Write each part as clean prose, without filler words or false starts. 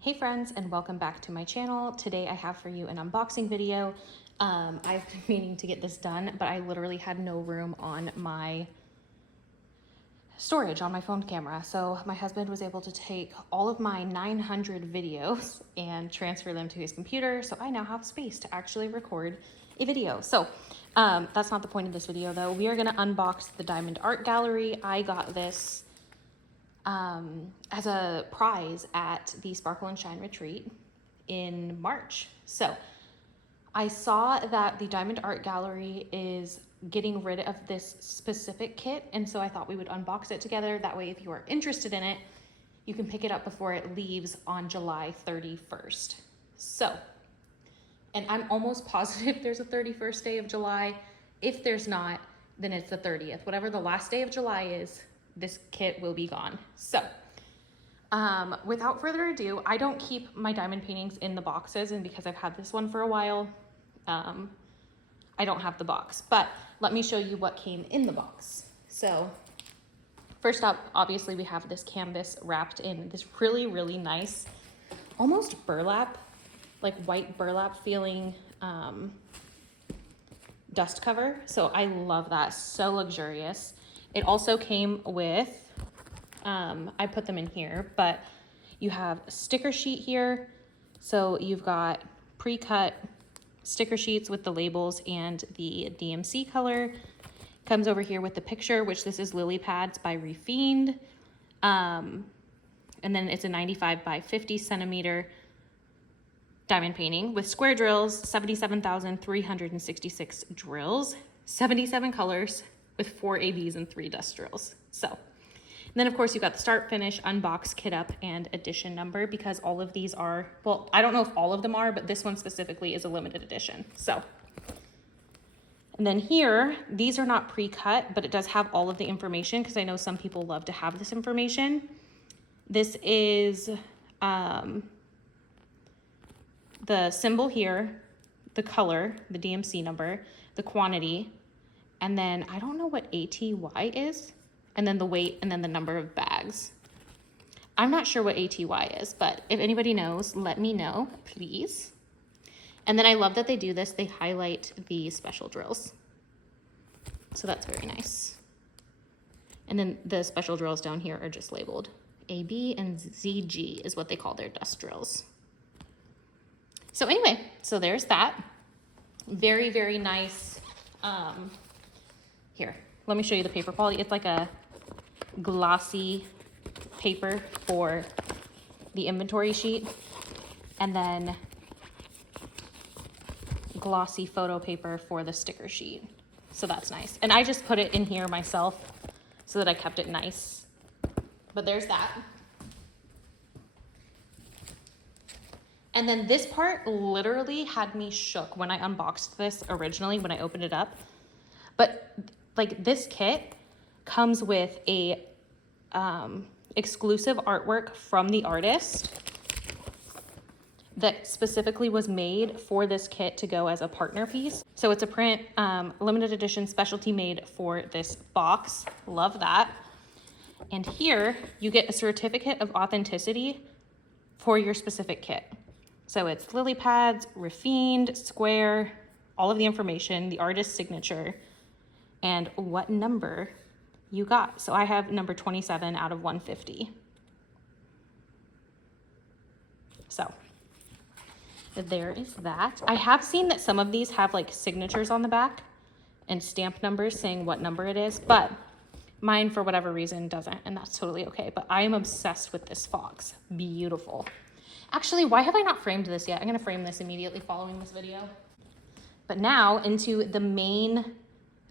Hey friends, and welcome back to my channel. Today I have for you an unboxing video. I've been meaning to get this done, but I literally had no room on my storage on my phone camera. So my husband was able to take all of my 900 videos and transfer them to his computer. So I now have space to actually record a video. So that's not the point of this video though. We are gonna unbox the Diamond Art Gallery. I got this as a prize at the Sparkle and Shine retreat in March. So I saw that the Diamond Art Gallery is getting rid of this specific kit, and so I thought we would unbox it together. That way, if you are interested in it, you can pick it up before it leaves on July 31st. So, and I'm almost positive there's a 31st day of July. If there's not, then it's the 30th. Whatever the last day of July is, this kit will be gone. So without further ado, I don't keep my diamond paintings in the boxes, and because I've had this one for a while, I don't have the box, but let me show you what came in the box. So first up, obviously we have this canvas wrapped in this really, really nice, almost burlap, like white burlap feeling dust cover. So I love that, so luxurious. It also came with, I put them in here, but you have a sticker sheet here. So you've got pre-cut sticker sheets with the labels and the DMC color. Comes over here with the picture, which this is Lily Pads by ReFiend. And then it's a 95 by 50 centimeter diamond painting with square drills, 77,366 drills, 77 colors, with 4 ABs and 3 dust drills. So, and then of course you've got the start, finish, unbox, kit up, and edition number, because all of these are, well, I don't know if all of them are, but this one specifically is a limited edition. So, and then here, these are not pre-cut, but it does have all of the information, because I know some people love to have this information. This is the symbol here, the color, the DMC number, the quantity, and then I don't know what ATY is, and then the weight, and then the number of bags. I'm not sure what ATY is, but if anybody knows, let me know, please. And then I love that they do this. They highlight the special drills. So that's very nice. And then the special drills down here are just labeled. AB and ZG is what they call their dust drills. So anyway, so there's that. Very, very nice. Here, let me show you the paper quality. It's like a glossy paper for the inventory sheet, and then glossy photo paper for the sticker sheet. So that's nice. And I just put it in here myself so that I kept it nice. But there's that. And then this part literally had me shook when I unboxed this originally, when I opened it up. But like, this kit comes with a exclusive artwork from the artist that specifically was made for this kit to go as a partner piece. So it's a print, limited edition, specialty made for this box. Love that. And here you get a certificate of authenticity for your specific kit. So it's lily pads, ReFiend, square, all of the information, the artist's signature, and what number you got. So I have number 27 out of 150. So there is that. I have seen that some of these have like signatures on the back and stamp numbers saying what number it is, but mine for whatever reason doesn't, and that's totally okay. But I am obsessed with this fox. Beautiful. Actually, why have I not framed this yet? I'm gonna frame this immediately following this video. But now into the main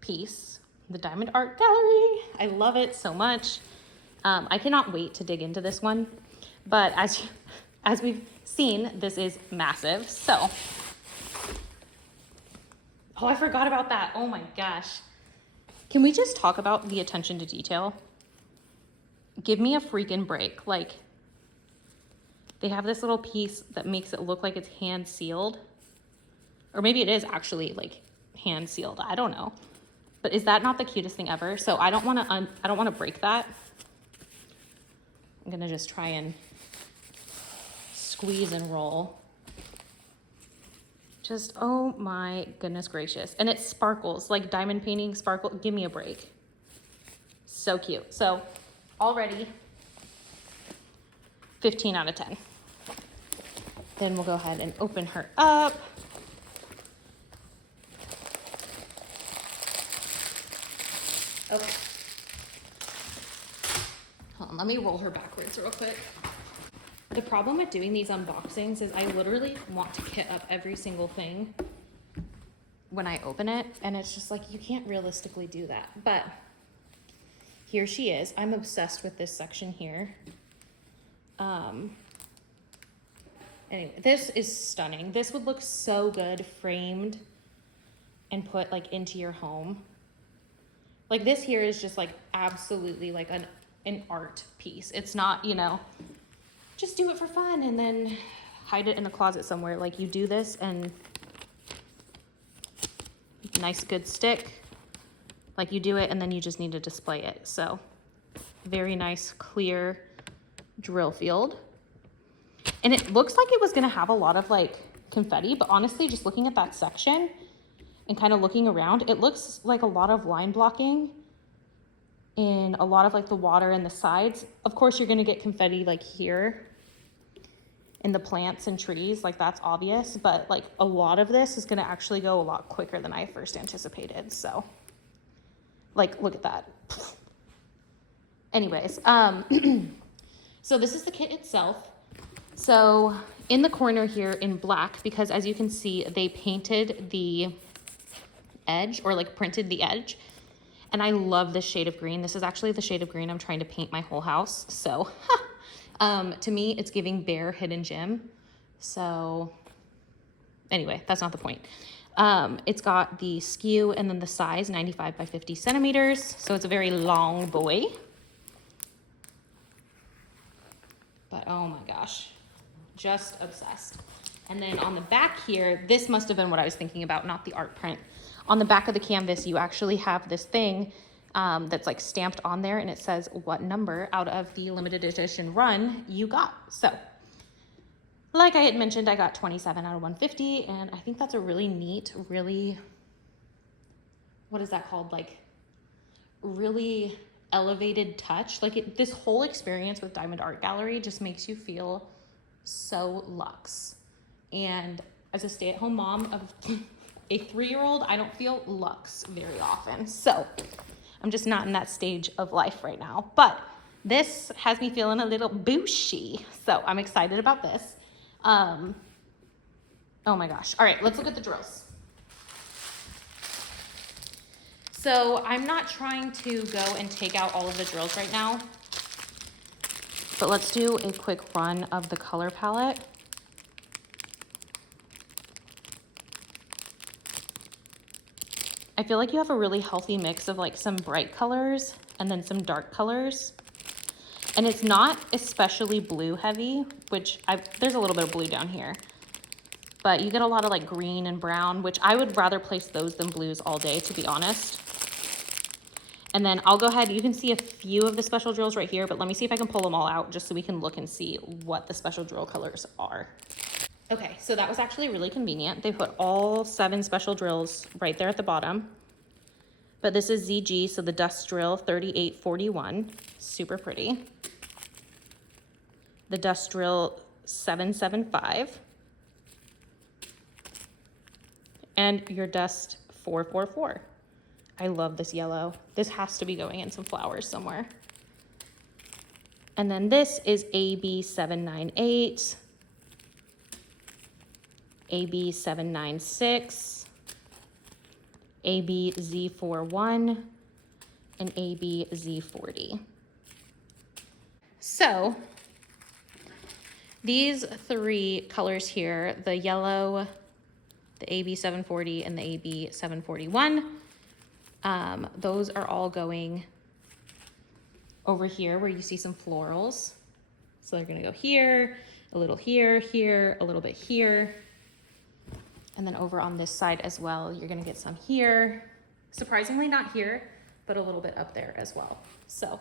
piece, the Diamond Art Gallery. I love it so much. I cannot wait to dig into this one. But as we've seen, this is massive. So, oh, I forgot about that. Oh my gosh. Can we just talk about the attention to detail? Give me a freaking break. Like, they have this little piece that makes it look like it's hand sealed. Or maybe it is actually like hand sealed. I don't know. But is that not the cutest thing ever? So I don't want to break that. I'm gonna just try and squeeze and roll. Just, oh my goodness gracious. And it sparkles, like diamond painting sparkle. Give me a break. So cute. So already 15 out of 10. Then we'll go ahead and open her up. Okay. Hold on, let me roll her backwards real quick. The problem with doing these unboxings is I literally want to kit up every single thing when I open it, and it's just like, you can't realistically do that. But here she is. I'm obsessed with this section here. Anyway, this is stunning. This would look so good framed and put like into your home. Like this here is just like absolutely like an art piece. It's not, you know, just do it for fun and then hide it in a closet somewhere. Like you do this and nice good stick. Like you do it and then you just need to display it. So very nice clear drill field. And it looks like it was gonna have a lot of like confetti, but honestly, just looking at that section and kind of looking around, it looks like a lot of line blocking in a lot of like the water and the sides. Of course, you're gonna get confetti like here in the plants and trees, like that's obvious, but like a lot of this is gonna actually go a lot quicker than I first anticipated. So like, look at that. Anyways, so this is the kit itself. So in the corner here in black, because as you can see, they painted the edge or like printed the edge. And I love this shade of green. This is actually the shade of green I'm trying to paint my whole house. So to me, it's giving bare hidden gem. So anyway, that's not the point. It's got the skew and then the size 95 by 50 centimeters. So it's a very long boy. But oh my gosh, just obsessed. And then on the back here, this must have been what I was thinking about, not the art print. On the back of the canvas, you actually have this thing that's like stamped on there, and it says what number out of the limited edition run you got. So like I had mentioned, I got 27 out of 150, and I think that's a really neat, really, what is that called? Like really elevated touch. Like this whole experience with Diamond Art Gallery just makes you feel so luxe. And as a stay-at-home mom of a 3-year-old, I don't feel luxe very often. So I'm just not in that stage of life right now. But this has me feeling a little booshy. So I'm excited about this. Oh my gosh. All right, let's look at the drills. So I'm not trying to go and take out all of the drills right now, but let's do a quick run of the color palette. I feel like you have a really healthy mix of like some bright colors and then some dark colors. And it's not especially blue heavy, which there's a little bit of blue down here. But you get a lot of like green and brown, which I would rather place those than blues all day, to be honest. And then I'll go ahead, you can see a few of the special drills right here, but let me see if I can pull them all out just so we can look and see what the special drill colors are. Okay, so that was actually really convenient. They put all 7 special drills right there at the bottom. But this is ZG, so the dust drill 3841, super pretty. The dust drill 775. And your dust 444. I love this yellow. This has to be going in some flowers somewhere. And then this is AB798, AB796, ABZ41, and ABZ40. So these 3 colors here, the yellow, the AB740, and the AB741, those are all going over here where you see some florals. So they're gonna go here, a little here, here, a little bit here. And then over on this side as well, you're gonna get some here. Surprisingly not here, but a little bit up there as well. So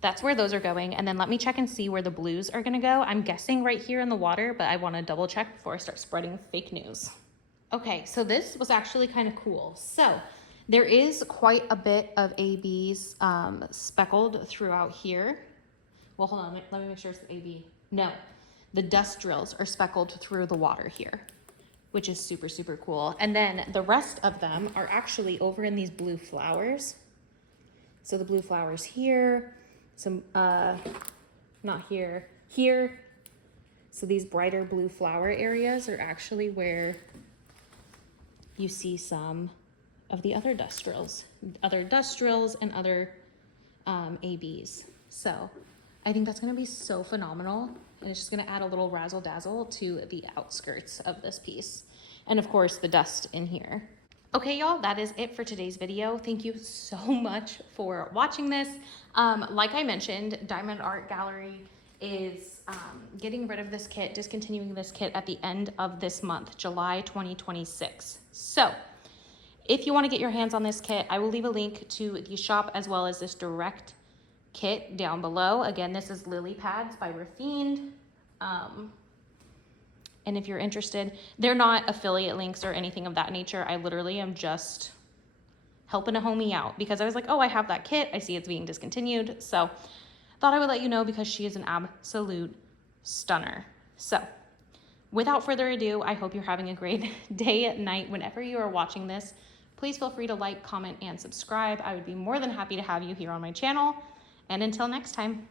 that's where those are going. And then let me check and see where the blues are gonna go. I'm guessing right here in the water, but I wanna double check before I start spreading fake news. Okay, so this was actually kind of cool. So there is quite a bit of ABs speckled throughout here. Well, hold on, let me make sure it's the AB. No, the dust drills are speckled through the water here, which is super, super cool. And then the rest of them are actually over in these blue flowers. So the blue flowers here, some, not here, here. So these brighter blue flower areas are actually where you see some of the other dust drills and other ABs. So I think that's gonna be so phenomenal. And it's just gonna add a little razzle dazzle to the outskirts of this piece. And of course the dust in here. Okay, y'all, that is it for today's video. Thank you so much for watching this. Like I mentioned, Diamond Art Gallery is getting rid of this kit, discontinuing this kit at the end of this month, July 2026. So if you want to get your hands on this kit, I will leave a link to the shop as well as this direct kit down below. Again, this is Lily Pads by ReFiend. And if you're interested, they're not affiliate links or anything of that nature. I literally am just helping a homie out because I was like, oh, I have that kit. I see it's being discontinued. So thought I would let you know because she is an absolute stunner. So without further ado, I hope you're having a great day, night, whenever you are watching this. Please feel free to like, comment, and subscribe. I would be more than happy to have you here on my channel. And until next time.